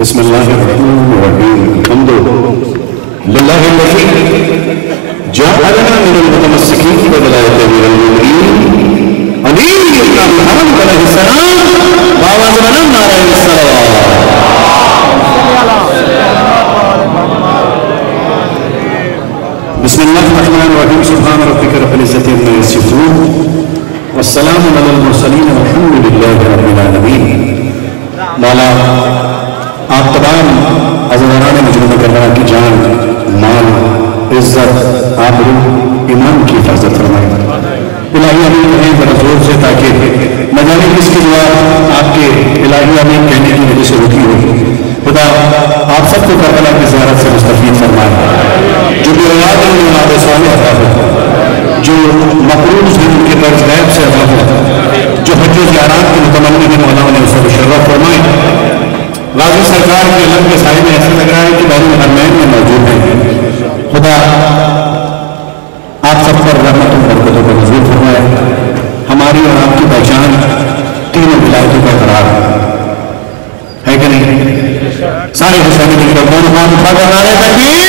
بسم الله الرحمن الرحيم الحمد لله الذي جعلنا من المتمسكين بولاية أمير المؤمنين علي بن أبي طالب عليه السلام وآواز بلند نعرہ الصلوات. بسم الله الرحمن الرحيم سبحان ربك رب العزة عما يصفون والسلام على المرسلين والحمد لله رب العالمين. مولا آپ تمام عزیزان مجموعہ مکرمہ کی جان، مال، عزت، آبرو، ایمان کی حفاظت فرمائیں. الہی امین کہیں ذرا زور سے تاکہ نہ جانے کس کی دعا آپ کے الہی امین کہنے کی وجہ سے رکی ہوئی. خدا آپ سب کو کربلا کی زیارت سے مستفید فرمائے. جو بے اولاد ہیں انہیں اولاد صالح عطا ہو، جو مقروض ہیں ان کے قرض غیب سے عطا ہو، جو حج و زیارات کے متمنی ہیں مولا انہیں اسے مشرف فرمائے. غازی سرکار کے علم کے سائے میں ایسا لگ رہا ہے کہ بین الحرمین میں موجود ہیں. خدا آپ سب پر رحمت و برکتوں کا نزول فرمائے. ہماری اور آپ کی پہچان تینوں ولایتوں کا قرار ہے کہ نہیں؟ سارے حسینی دل کا کون ہاتھ اٹھا کر نعرہ تکبیر.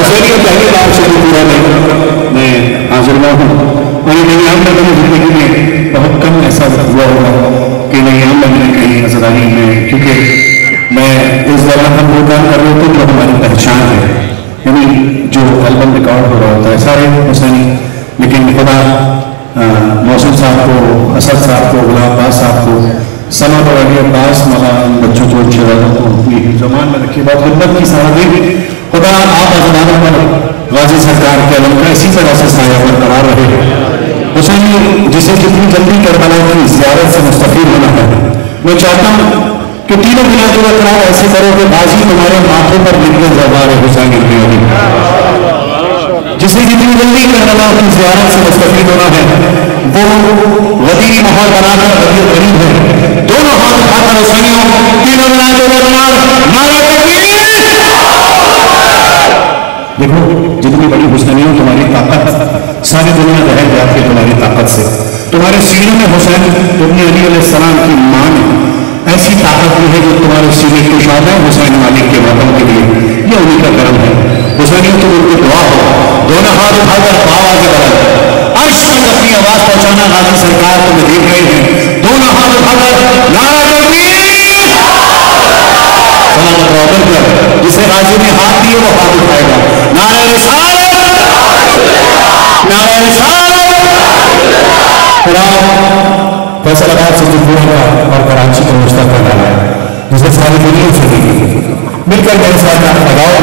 حسینی پہلی بار سے پورا میں حاضر ہوا ہوں اور یہ نہیں ہم نے زندگی میں بہت کم ایسا ہوا ہوگا کہ نہیں ہم نے کہیں عزداری میں، کیونکہ میں اس دوران ہم وہ کام کر رہے ہوتے جو ہماری پہچان ہے، یعنی جو البم ریکارڈ ہو رہا ہوتا ہے سارے حسینی. لیکن خدا محسن صاحب کو، اسد صاحب کو، غلام عباس صاحب کو، سمد اور علی عباس مولا بچوں کو شہزادوں کو اپنی زمان میں رکھی بات خدمت کی سارا دے. خدا آپ عزدانوں پر غازی سرکار کے علم کا اسی طرح سے سایہ برقرار رہے. حسینی جسے جتنی جلدی کربلا کی زیارت سے مستفید ہونا ہے، میں چاہتا ہوں کہ تینوں ولایتوں کا قرار ایسے کرو کہ بازی تمہارے ماتھوں پر لکھنے زبان حسینی کی ہوگی. جسے جتنی جلدی کربلا کی زیارت سے مستفید ہونا ہے وہ غدیر ماحول بنا کر غدیر غریب ہے. دونوں ہاتھ اٹھا کر حسینیوں تینوں ولایتوں کا قرار نعرہ تکبیر. دیکھو جتنی بڑی حسینیوں تمہاری طاقت، ساری دنیا دہل جاتی ہے تمہاری طاقت سے. تمہارے سینے میں حسین ابن علی علیہ السلام کی ماں نے ایسی طاقت دی ہے جو تمہارے سینے کو شاد ہے حسین مالک کے وطن کے لیے. یہ انہیں کا کرم ہے. حسینیوں تم ان کو دعا ہو، دونوں ہاتھ اٹھا کر آواز بلند عرش تک اپنی آواز پہنچانا. غازی سرکار تمہیں دیکھ رہے ہیں. دونوں ہاتھ اٹھا کر نعرہ تکبیر. سلامت روبر پر جسے غازی نے ہاتھ دیے وہ ہاتھ اٹھائے گا. نعرہ رسالت، نعرہ رسالت. قرآن فیصل آباد سے جمہور کا اور کراچی کا مشترکہ ڈالا ہے جسے ساری دنیا سے دیکھی. مل کر میرے ساتھ لگاؤ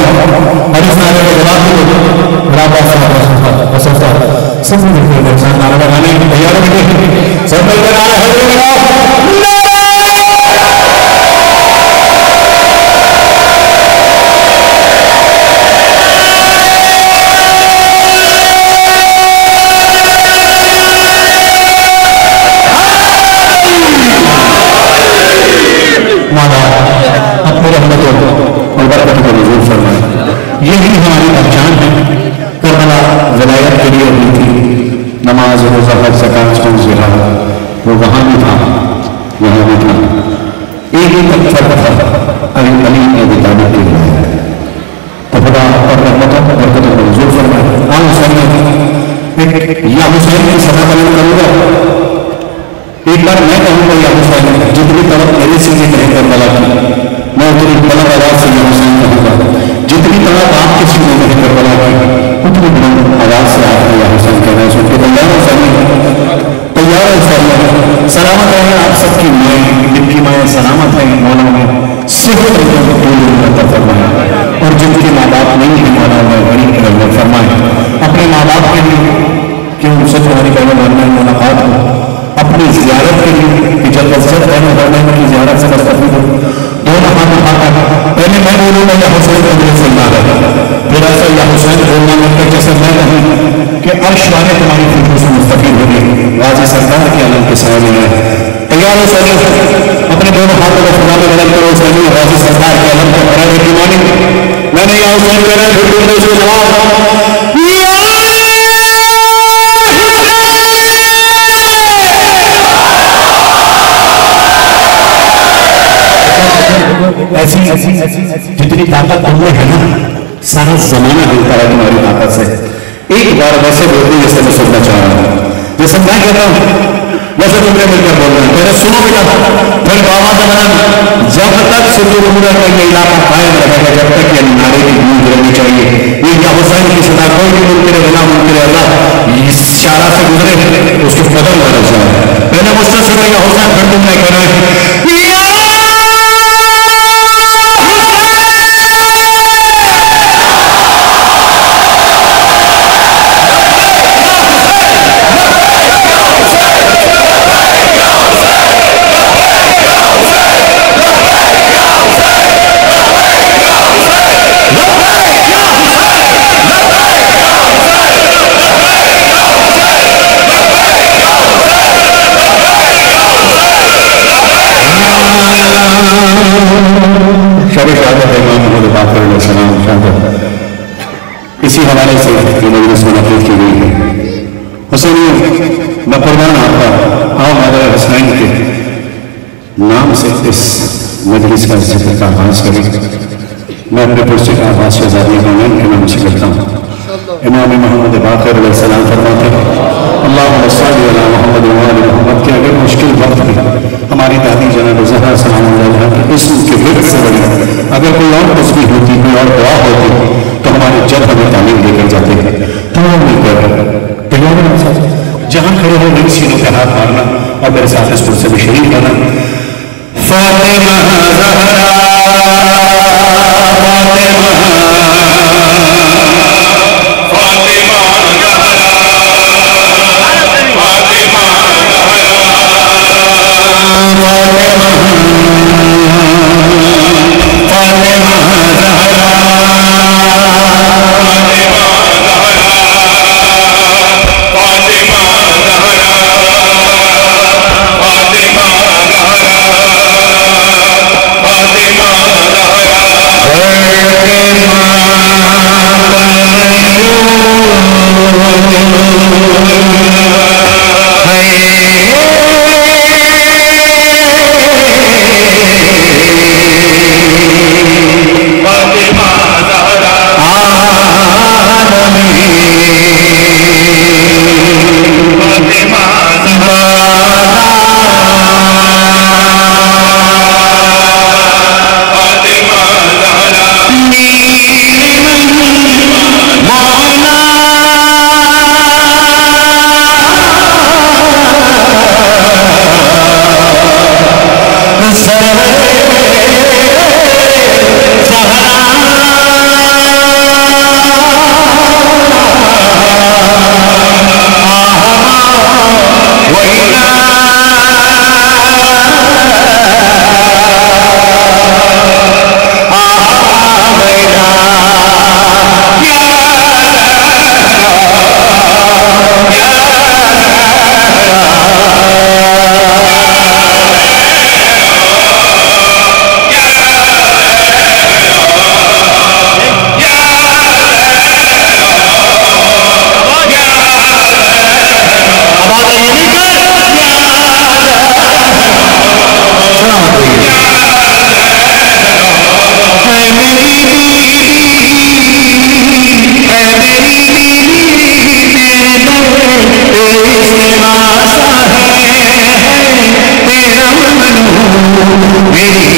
اور اس نعرے کے جواب میں رابطہ صاحب سب مل کر میرے ساتھ نعرہ لگانے کی تیاری میں سب مل کر نعرہ حیدر لگاؤ. اپنی رحمتوں اور برکتوں کو نزول فرمائے. یہی ہماری پہچان ہے. کربلا ولایت کے لیے ہوئی تھی. نماز، روزہ، حج، زکات، صوم، جہاد وہ وہاں بھی تھا یہاں بھی تھا. ایک ہی فرق تھا علی بن ابی طالب کی ولایت. تو خدا اور رحمتوں اور برکتوں کو نزول فرمائے. آن حسین یا حسین کی سزا بیان کروں گا. ایک بار میں کہوں گا یا حسین جتنی طلب میرے سے نہیں کربلا کی میں اتنی طلب آواز سے یا حسین کہوں گا. جتنی طلب آپ کے سینے میں کربلا کی اتنی بلند آواز سے آپ نے یا حسین کہنا ہے. سن کے تیار حسین تیار حسین سلامت ہے آپ سب کی مائیں جن کی مائیں سلامت ہیں. مولا نے صحت فرمایا اور جن کے ماں باپ نہیں ہیں مولا نے بڑی رحمت فرمائے. اپنے ماں باپ کے لیے کہ ان سے تمہاری پہلے مرنے ملاقات ہو، اپنی زیارت کے لیے کہ جب عزت پہلے مرنے کی زیارت سے مستفید ہو. دونوں ہاتھ اٹھا کر پہلے میں بولوں گا یا حسین کو مجھے سننا ہے، پھر ایسا یا حسین بولنا مل کر جیسے میں کہوں کہ عرش والے تمہاری فکروں سے مستفید ہوگی. غازی سرکار کے علم کے سائے میں ہے. تیار ہو سکے اپنے دونوں ہاتھوں کو خدا میں بدل کرو. سنی غازی سرکار کے علم کو قرآن کی مانی میں نے یا حسین کہہ رہا پھر تم نے اسے جواب ایسی جتنی طاقت تمہیں ہے نا سارا زمانہ ملتا ہے تمہاری طاقت سے. ایک بار ویسے بولتے جیسے میں سننا چاہ رہا ہوں, جیسے میں کہتا ہوں ویسے تم نے مل کر بول رہے ہیں. پہلے سنو بیٹا, پھر بابا زمان جب تک سندھ عمرہ کا یہ علاقہ قائم رہے گا, جب تک یہ نعرے کی گونج رہنی چاہیے یہ کیا حسین کی صدا کوئی بھی ممکن ہے بنا ممکن ہے اللہ اس شارع سے گزرے اس کے قدم بدل جائے. پہلے مجھ سے سنے گا حسین, پھر تم نے کہنا ہے اسی حوالے سے یہ مجلس منعقد کی گئی ہے. حسینیوں میں قربان آپ کا آؤ مادر حسنین کے نام سے اس مجلس کا ذکر کا آغاز کریں. میں اپنے پرچے کا آغاز شہزادی حسنین کے نام سے کرتا ہوں. امام محمد باقر علیہ السلام فرماتے ہیں اللہم صلی علی محمد و آل محمد کہ اگر مشکل وقت میں ہماری دادی جناب زہرا سلام اللہ کے اسم کے ورد سے بڑی اگر کوئی اور تسبیح ہوتی, کوئی اور دعا ہوتی تو ہمارے جب ہمیں تعلیم دے کر جاتے ہیں تو وہ مل کر جہاں کھڑے ہو میری سینوں پہ ہاتھ مارنا اور میرے ساتھ اس پرچے میں شریک کرنا. فاطمہ زہرا میری